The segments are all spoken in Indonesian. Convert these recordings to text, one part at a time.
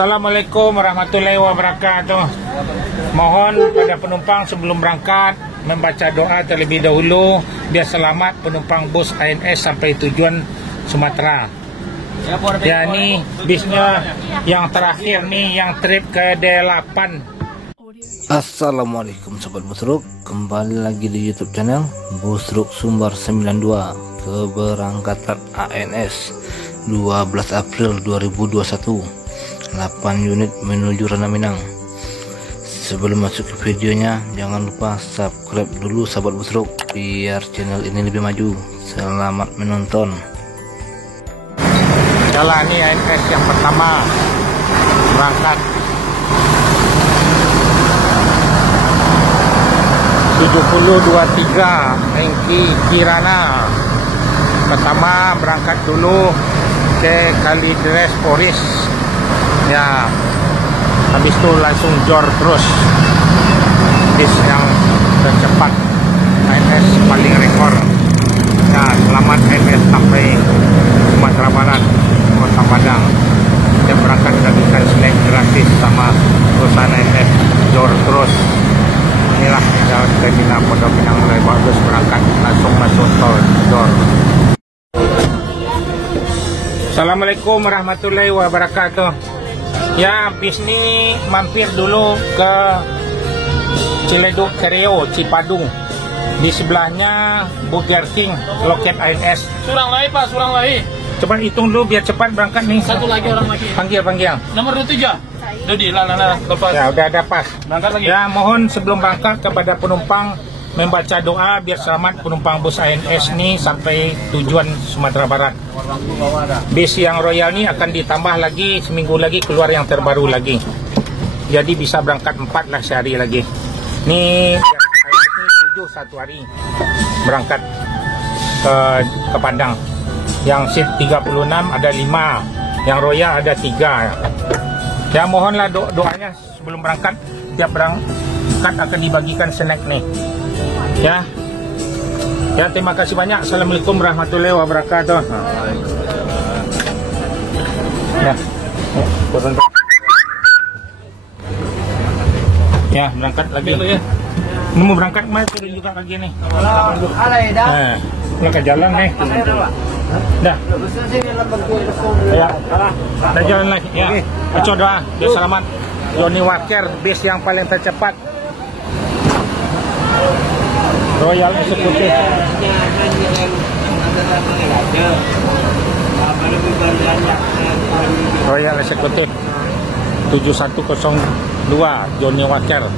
Assalamualaikum warahmatullahi wabarakatuh. Mohon pada penumpang sebelum berangkat membaca doa terlebih dahulu biar selamat penumpang bus ANS sampai tujuan Sumatera. Ya, ini bisnya yang terakhir nih, yang trip ke D8. Assalamualaikum sobat Busruk, kembali lagi di YouTube channel Busruk Sumbar 92. Keberangkatan ANS 12 April 2021, 8 unit menuju Ranah Minang. Sebelum masuk ke videonya, jangan lupa subscribe dulu sahabat Busruk biar channel ini lebih maju. Selamat menonton. Jalani ANS yang pertama berangkat 7023 Hengki Kirana. Pertama berangkat dulu ke Kalideres Poris. Ya, habis itu langsung jor terus. Bis yang tercepat ANS paling rekor. Ya, selamat ANS sampai Sumatera Barat, Kota Padang. Kita berangkat bagikan snack gratis sama perusahaan ANS, jor terus. Inilah jalan terminal Pondok Pinang mulai bagus berangkat langsung masuk tol jor. Assalamualaikum warahmatullahi wabarakatuh. Ya, bis ini mampir dulu ke Ciledug Kereo, Cipadung. Di sebelahnya Bugerting, loket ANS. Surang lagi Pak, surang lagi. Coba hitung dulu biar cepat berangkat nih. Satu lagi orang lagi. Panggil. Nomor 23. Dodi, lepas. Ya, udah ada pas. Berangkat lagi. Ya, mohon sebelum berangkat kepada penumpang membaca doa biar selamat penumpang bus ANS nih sampai tujuan Sumatera Barat. Bis yang Royal ini akan ditambah lagi seminggu lagi, keluar yang terbaru lagi. Jadi bisa berangkat 4 lah sehari lagi. Nih, ANS 7 satu hari berangkat ke Padang. Yang seat 36 ada 5, yang Royal ada 3. Ya, mohonlah doanya sebelum berangkat. Tiap berangkat akan dibagikan snack nih. Ya, terima kasih banyak. Assalamualaikum warahmatullahi wabarakatuh. Ya, berangkat lagi. Ini mau berangkat mas, turun juga lagi nih. Ke jalan nih. Dah. Ya, dah jalan lagi. Ya, baca doa. Biar selamat. Johnny Walker, bis yang paling tercepat. Royal Executive. Royal Executive 7102 Johnny Walker.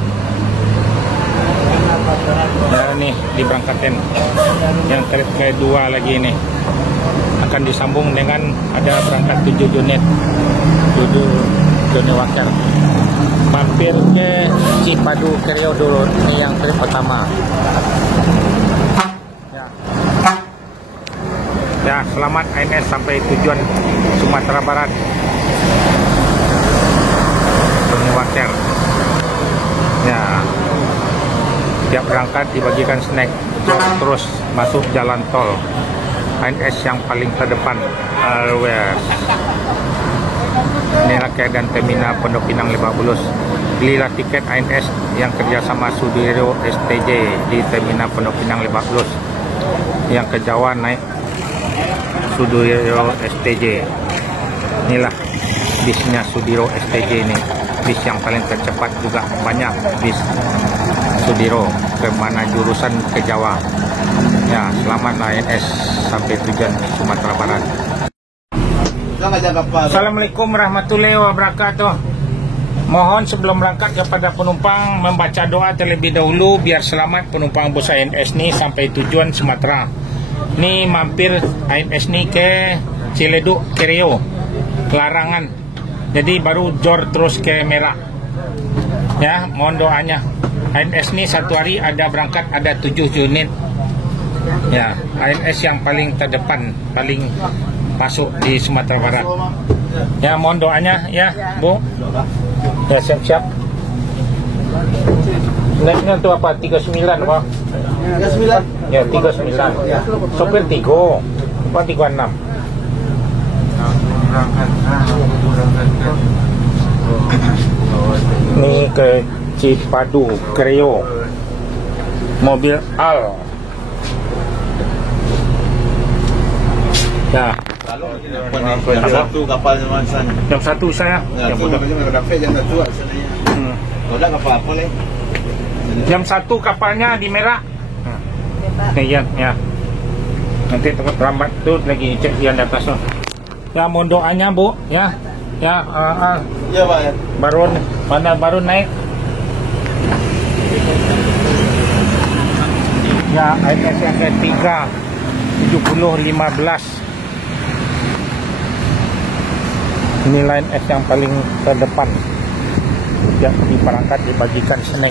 Ya, nih diberangkatkan. Yang kedua lagi ini akan disambung dengan ada berangkat 7 unit 7 Johnny Walker. Mampir ke Cipadu Kereo dulu, ini yang trip pertama. Ya, selamat ANS sampai tujuan Sumatera Barat. Johnny Walker. Ya, tiap berangkat dibagikan snack, terus masuk jalan tol. ANS yang paling terdepan, always. Inilah keadaan terminal Pondok Pinang 15. Belilah tiket ANS yang kerjasama Sudiro STJ di terminal Pondok Pinang 15. Yang ke Jawa naik Sudiro STJ. Inilah bisnya Sudiro STJ ini. Bis yang paling tercepat juga, banyak bis Sudiro ke mana jurusan ke Jawa. Ya, selamat ANS sampai tujuan Sumatera Barat. Assalamualaikum warahmatullahi wabarakatuh. Mohon sebelum berangkat kepada penumpang membaca doa terlebih dahulu biar selamat penumpang bus ANS ini sampai tujuan Sumatera. Ini mampir ANS ini ke Ciledug Kereo, Larangan. Jadi baru jor terus ke Merak. Ya, mohon doanya. ANS ini satu hari ada berangkat ada 7 unit. Ya, ANS yang paling terdepan, paling masuk di Sumatera Barat. Ya, mohon doanya ya, Bu. Ya, siap-siap. Naiknya itu apa? 39 apa? 39. Ya, 39. Sopir 3. Apa 36? ke Cipadu Kreo, mobil Al. Ya, Satu kapal zaman sana. jam 1 saya. Yang bodoh macam dapat jangan tua sebenarnya. Kau dah kapal apa ni? Jam 1 kapalnya di Merak. Ya. Nanti terlambat tu lagi cek yang di atas tu. Ya, mohon doanya Bu, ya. Ya, Ya Pak ya. baru naik. Ya, INS yang ketiga 7015. Ini line S yang paling terdepan. Yang diperangkat dibagikan snack.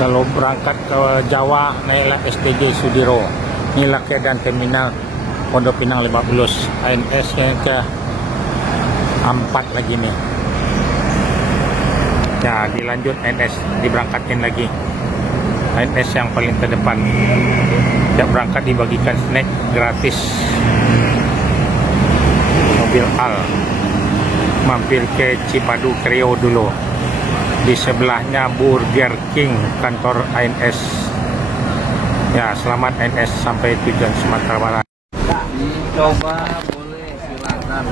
Kalau berangkat ke Jawa, naiklah STJ Sudiro. Inilah keadaan terminal Pondok Pinang Lebak Bulus. INS yang ke 4 lagi nih. Ya, dilanjut INS, diberangkatin lagi. INS yang paling terdepan. Setiap berangkat dibagikan snack gratis. Mobil Al. Mampir ke Cipadu Kreo dulu. Di sebelahnya Burger King, kantor INS. Ya, selamat INS sampai tujuan Sumatera Barat. Coba boleh silakan.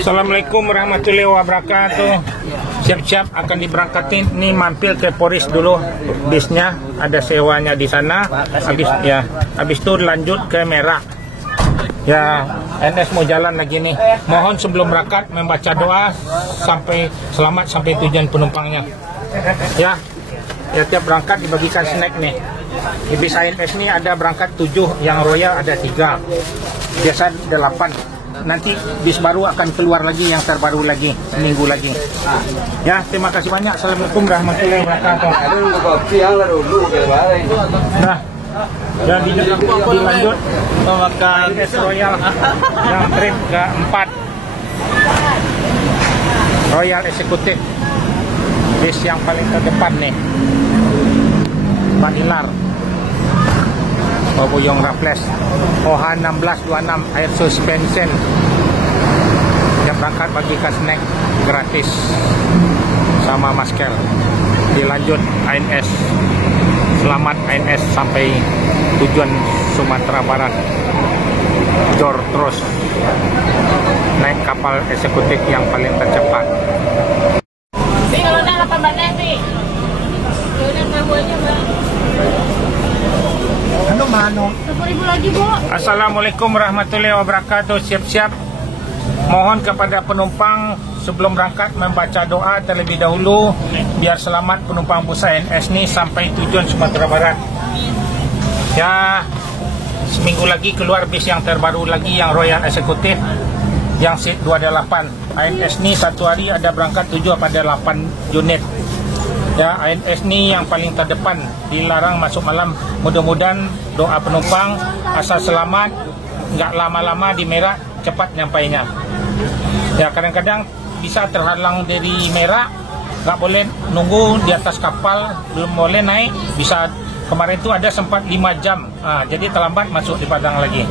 Assalamualaikum warahmatullahi wabarakatuh. Siap-siap akan diberangkatin. Nih mampir ke Poris dulu. Bisnya ada sewanya di sana. Habis itu lanjut ke Merak. Ya, NS mau jalan lagi nih. Mohon sebelum berangkat membaca doa sampai selamat sampai tujuan penumpangnya. Ya, tiap berangkat dibagikan snack nih. Di bis INS ini ada berangkat 7, yang Royal ada 3. Biasa 8. Nanti bis baru akan keluar lagi yang terbaru lagi seminggu lagi. Ya, terima kasih banyak. Assalamualaikum warahmatullahi wabarakatuh. Nah, dan dilanjut memakai INS Royal yang trip ke-4 Royal Executive, bis yang paling terdepan nih, Banilar Bobuyong Raffles OH 1626 air suspension. Yang berangkat bagikan snack gratis sama masker. Dilanjut INS. Selamat INS sampai tujuan Sumatera Barat. Jor terus naik kapal eksekutif yang paling tercepat. Kalau udah 8 bandar sih. Udah kamu aja, Bang. Mano. 10.000 lagi, Bu. Assalamualaikum warahmatullahi wabarakatuh. Siap-siap. Mohon kepada penumpang sebelum berangkat membaca doa terlebih dahulu biar selamat penumpang bus INS ini sampai tujuan Sumatera Barat. Ya, seminggu lagi keluar bis yang terbaru lagi yang Royal Executive yang seat 228. INS ini satu hari ada berangkat 7 pada 8 unit. Ya, INS ini yang paling terdepan, dilarang masuk malam. Mudah-mudahan doa penumpang asal selamat, nggak lama-lama di Merak, cepat nyampainya. Ya, kadang-kadang bisa terhalang dari Merak, nggak boleh nunggu di atas kapal, belum boleh naik. Bisa kemarin itu ada sempat 5 jam, jadi terlambat masuk di Padang lagi.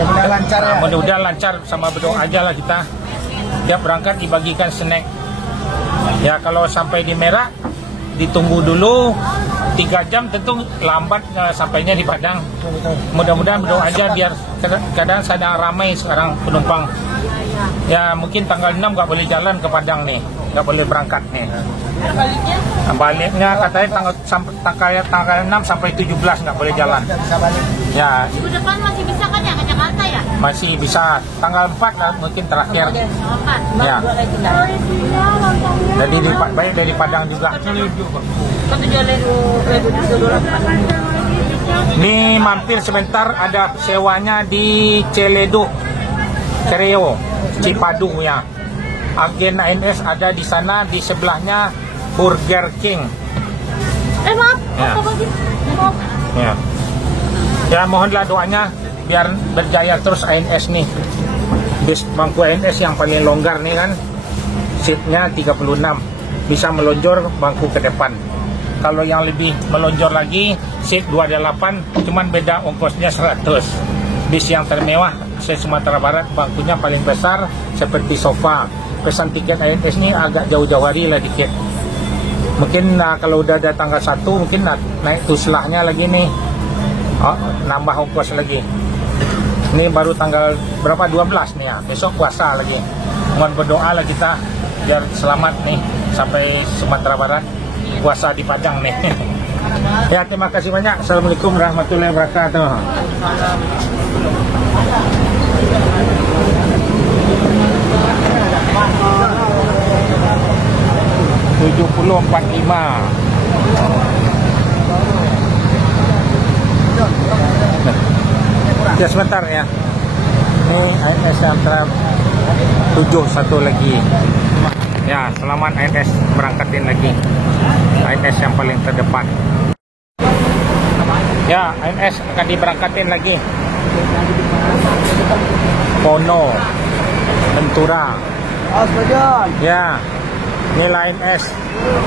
Mudah-mudahan lancar ya. Mudah-mudahan lancar, sama berdoa aja lah kita. Tiap berangkat dibagikan snack. Ya, kalau sampai di Merak ditunggu dulu 3 jam, tentu lambat sampainya di Padang. Mudah-mudahan berdoa aja biar kadang sedang ramai sekarang penumpang. Ya, mungkin tanggal 6 nggak boleh jalan ke Padang nih, nggak boleh berangkat nih. Baliknya katanya tanggal 6 sampai 17 nggak boleh jalan. Ya, Minggu depan masih bisa kan ya ke Jakarta ya? masih bisa. Tanggal 4 lah mungkin terakhir. Ya. Jadi baik dari Padang juga. Ini mampir sebentar, ada sewanya di Celedu Kreo, Cipadu ya. Agen INS ada di sana, di sebelahnya Burger King. Maaf. Ya. Ya. Ya, mohonlah doanya biar berjaya terus INS nih. Bis bangku INS yang paling longgar nih kan. Seatnya 36. Bisa melonjor bangku ke depan. Kalau yang lebih melonjor lagi, seat 28, cuman beda ongkosnya 100. Bis yang termewah se-Sumatera Barat, bangkunya paling besar seperti sofa. Pesan tiket ANS ini agak jauh-jauh hari lah dikit. Mungkin kalau udah ada tanggal 1, mungkin naik tuslahnya lagi nih. Oh, nambah ongkos lagi. Ini baru tanggal berapa? 12 nih ya. Besok puasa lagi. Mohon berdoa lah kita biar selamat nih sampai Sumatera Barat. Puasa di Padang nih. Ya, terima kasih banyak. Assalamualaikum warahmatullahi wabarakatuh. 7045. Ya sebentar ya. Ini ANS antara 71 lagi. Ya, selamat ANS berangkatin lagi. ANS yang paling terdepan. Ya, ANS akan diberangkatin lagi. Pono, Ventura. Ya, nilai ANS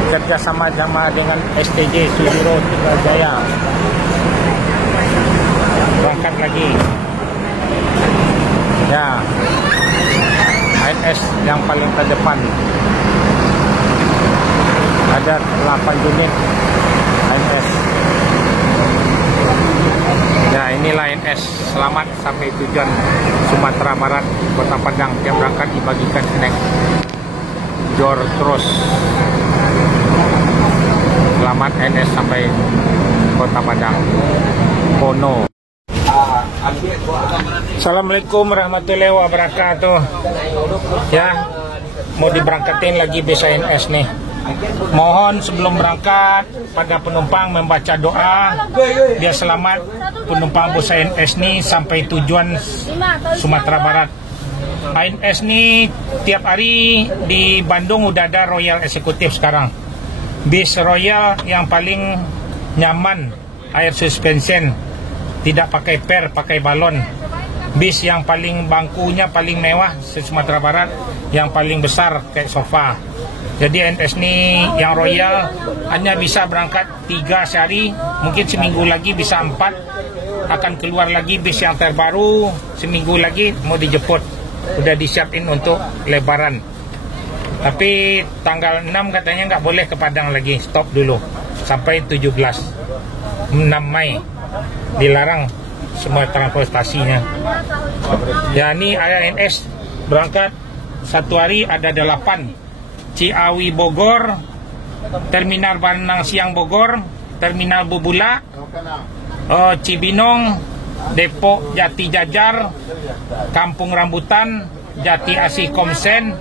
kerjasama dengan STJ Sudiro Jaya. Berangkat lagi. Ya, ANS yang paling terdepan. Ada 8 unit ANS. Ya, inilah ANS. Selamat sampai tujuan Sumatera Barat, Kota Padang. Tiap berangkat dibagikan snack. Jor terus. Selamat ANS sampai Kota Padang. Pono. Assalamualaikum warahmatullahi wabarakatuh. Ya, mau diberangkatin lagi bis ANS nih. Mohon sebelum berangkat pada penumpang membaca doa biar selamat penumpang bus ANS nih sampai tujuan Sumatera Barat. ANS nih tiap hari di Bandung udah ada Royal Eksekutif sekarang. Bis Royal yang paling nyaman, air suspension, tidak pakai per, pakai balon. Bis yang paling bangkunya paling mewah se-Sumatera Barat, yang paling besar kayak sofa. Jadi ANS ini yang Royal hanya bisa berangkat 3 sehari, mungkin seminggu lagi bisa 4. Akan keluar lagi bis yang terbaru, seminggu lagi mau dijemput. Udah disiapin untuk lebaran. Tapi tanggal 6 katanya nggak boleh ke Padang lagi, stop dulu. Sampai 17, 6 Mei. Dilarang semua transportasinya. Ya, ini ANS berangkat satu hari ada 8. Ciawi Bogor, Terminal Banang Siang Bogor, Terminal Bubula, Cibinong, Depok Jati Jajar, Kampung Rambutan, Jati Asih Komsen,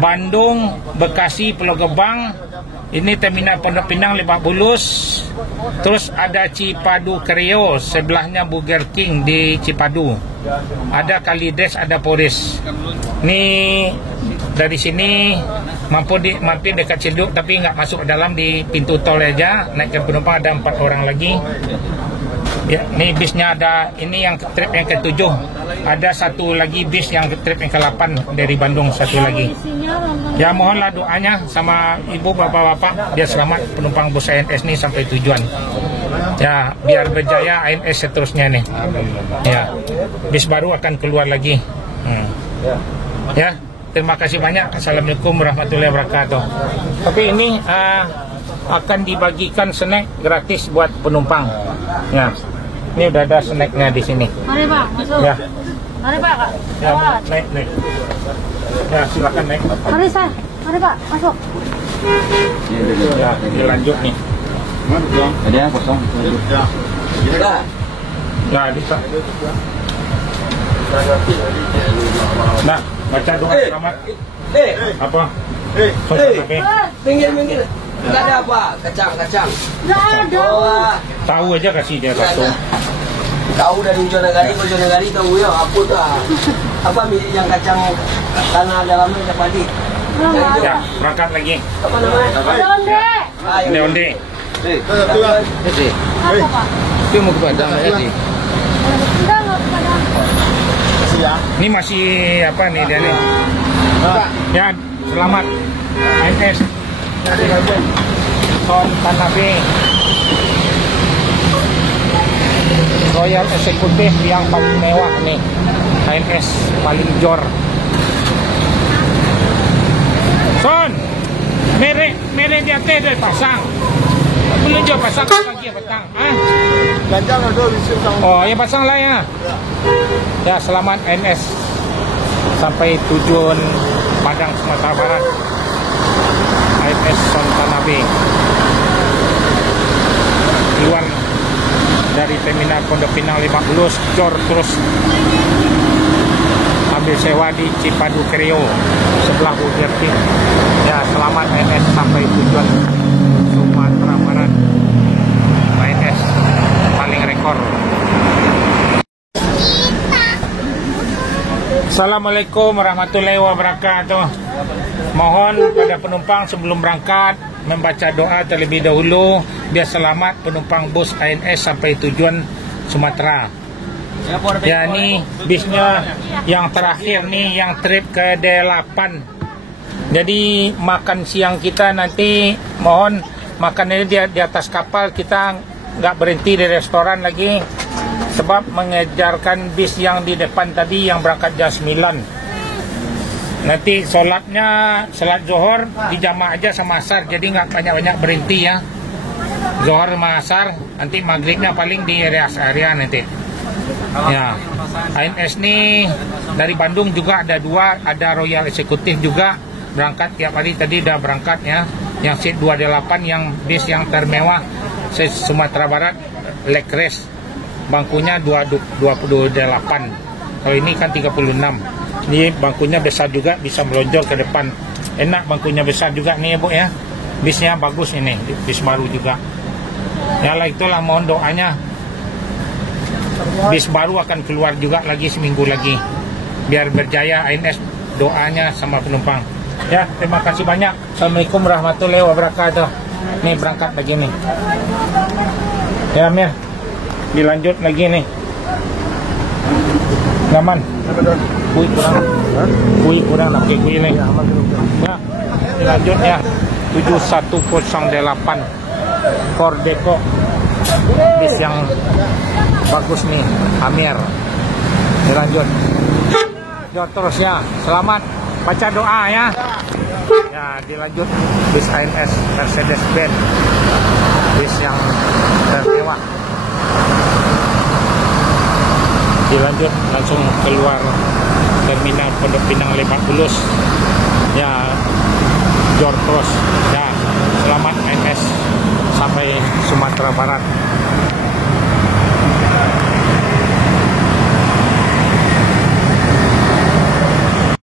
Bandung, Bekasi, Pulau Gebang. Ini Terminal Pondok Pinang, Lebak Bulus. Terus ada Cipadu Kreo, sebelahnya Burger King di Cipadu. Ada Kalides, ada Poris. Ini dari sini mampir dekat Cilduk, tapi nggak masuk dalam, di pintu tol aja. Naikkan penumpang ada 4 orang lagi. Ya, ini bisnya ada, ini yang trip yang ke-7. Ada satu lagi bis yang trip yang ke-8 dari Bandung, satu lagi. Ya, mohonlah doanya sama ibu bapak-bapak biar selamat penumpang bus ANS ini sampai tujuan. Ya, biar berjaya ANS seterusnya nih. Ya, bis baru akan keluar lagi. Ya, terima kasih banyak. Assalamualaikum warahmatullahi wabarakatuh. Tapi ini akan dibagikan snack gratis buat penumpang. Ya, ini udah ada snacknya di sini. Mari Pak, masuk. Ya. Mari Pak, Kak. Ya, naik. Ya, silakan naik. Mari Pak, masuk. Ya, dilanjut nih. Ada yang kosong. Ya, bisa. Nah, baca doa selamat. Apa? Minggir. Enggak ada apa? Kacang. Nggak ada. Tahu aja kasih dia satu. Tahu dari Bojonegari tahu ya, apa tuh? Apa yang kacang tanah dalamnya padi? Ya, berangkat lagi. Apa namanya? Onde. Onde. Apa Pak? Itu mau ke Padang ya sih. Enggak ke Padang. Ini masih apa nih dia nih? Ya, selamat ANS. Son Tanabe, Royal Executive yang paling mewah nih, ANS paling jor. Son, merek dia teh dari pasang. Belum jauh pasang lagi petang. Ganjang ada di sini. Oh, ya pasang lah ya. Ya, selamat ANS sampai tujuan Padang Sumatera Barat. ANS Son Tanabe. Keluar dari terminal Pondok Pinang 15, jor terus ambil sewa di Cipadu Kreo sebelah Bujerti. Ya, selamat ANS sampai tujuan Sumatera Barat. ANS paling rekor. Assalamualaikum warahmatullahi wabarakatuh. Mohon pada penumpang sebelum berangkat membaca doa terlebih dahulu biar selamat penumpang bus ANS sampai tujuan Sumatera. Ya, ini bisnya yang terakhir nih, yang trip ke D8. Jadi makan siang kita nanti mohon makannya di atas kapal, kita nggak berhenti di restoran lagi sebab mengejarkan bis yang di depan tadi yang berangkat jam 9. Nanti sholat zuhur dijamak aja sama asar, jadi nggak banyak-banyak berhenti ya. Zuhur sama asar, nanti maghribnya paling di rest area nanti. Ya, ANS nih dari Bandung juga ada 2, ada Royal Executive juga berangkat tiap hari, tadi udah berangkat ya. Yang seat 28 yang bis yang termewah Sumatera Barat leg race, bangkunya 28. Kalau ini kan 36. Ini bangkunya besar juga, bisa melonjor ke depan. Enak bangkunya besar juga nih ya Bu ya. Bisnya bagus ini, bis baru juga. Ya lah, itulah mohon doanya. Bis baru akan keluar juga lagi seminggu lagi. Biar berjaya ANS, doanya sama penumpang. Ya, terima kasih banyak. Assalamualaikum warahmatullahi wabarakatuh. Nih berangkat lagi nih. Ya Mir, dilanjut lagi nih. Nyaman. Kui kurang nak kui nih. Ya, dilanjut ya. 7108 Cordeco, bis yang bagus nih, Amir. Dilanjut. Jod terus ya. Selamat. Baca doa ya. Ya, dilanjut bis ANS Mercedes-Benz, bis yang termewah. Dilanjut langsung keluar terminal Pondok Pinang 15. Ya, jor terus. Ya, selamat ANS sampai Sumatera Barat.